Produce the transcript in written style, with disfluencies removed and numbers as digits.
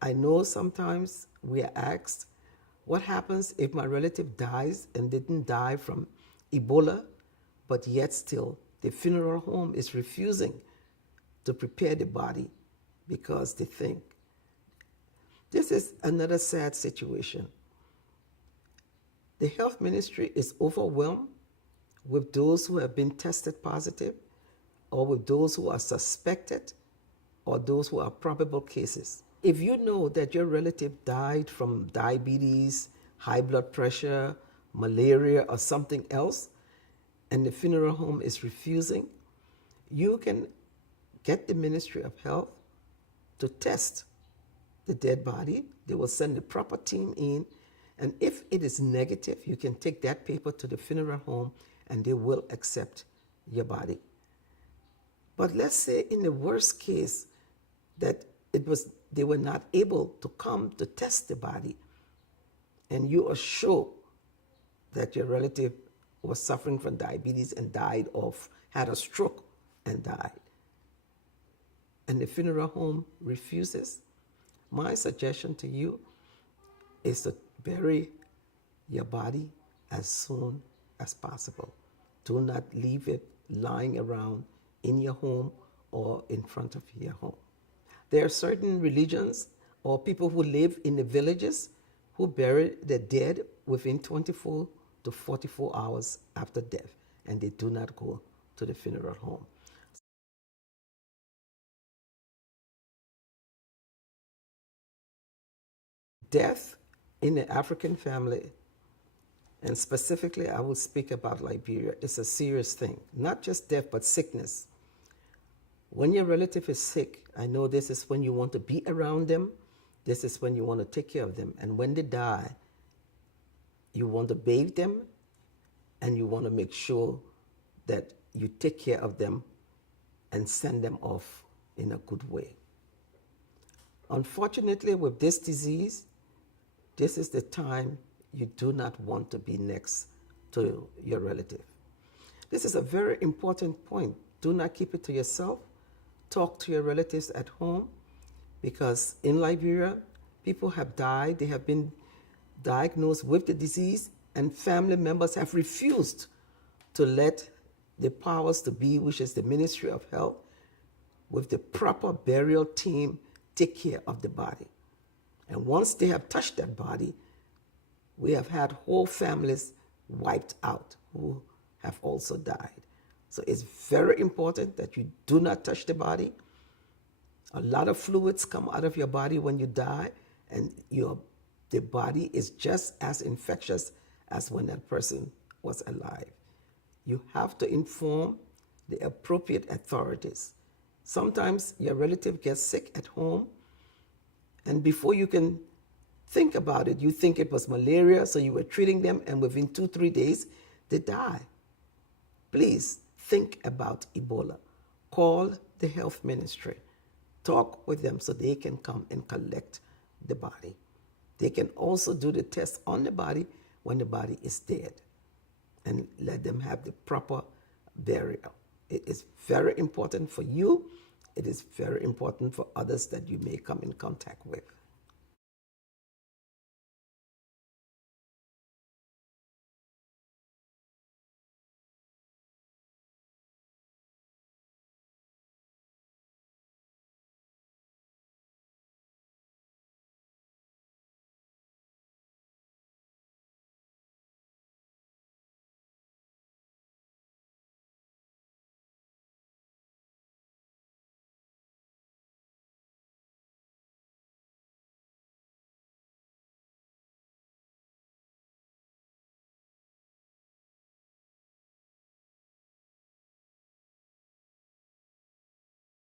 I know sometimes we are asked, what happens if my relative dies and didn't die from Ebola, but yet still the funeral home is refusing to prepare the body because they think this is another sad situation. The health ministry is overwhelmed with those who have been tested positive, or with those who are suspected, or those who are probable cases. If you know that your relative died from diabetes, high blood pressure, malaria, or something else, and the funeral home is refusing, you can get the Ministry of Health to test the dead body. They will send the proper team in, and if it is negative, you can take that paper to the funeral home and they will accept your body. But let's say in the worst case that they were not able to come to test the body, and you are sure that your relative was suffering from diabetes and had a stroke and died, and the funeral home refuses, my suggestion to you is to bury your body as soon as possible. Do not leave it lying around in your home or in front of your home. There are certain religions or people who live in the villages who bury their dead within 24 to 44 hours after death, and they do not go to the funeral home. Death in the African family, and specifically I will speak about Liberia, is a serious thing. Not just death, but sickness. When your relative is sick, I know this is when you want to be around them. This is when you want to take care of them. And when they die, you want to bathe them, and you want to make sure that you take care of them and send them off in a good way. Unfortunately, with this disease, this is the time you do not want to be next to your relative. This is a very important point. Do not keep it to yourself. Talk to your relatives at home, because in Liberia, people have died. They have been diagnosed with the disease, and family members have refused to let the powers to be, which is the Ministry of Health, with the proper burial team, take care of the body. And once they have touched that body, we have had whole families wiped out who have also died. So it's very important that you do not touch the body. A lot of fluids come out of your body when you die, and the body is just as infectious as when that person was alive. You have to inform the appropriate authorities. Sometimes your relative gets sick at home, and before you can think about it, you think it was malaria, so you were treating them, and within 2-3 days, they die. Please think about Ebola. Call the health ministry. Talk with them so they can come and collect the body. They can also do the test on the body when the body is dead, and let them have the proper burial. It is very important for you. It is very important for others that you may come in contact with.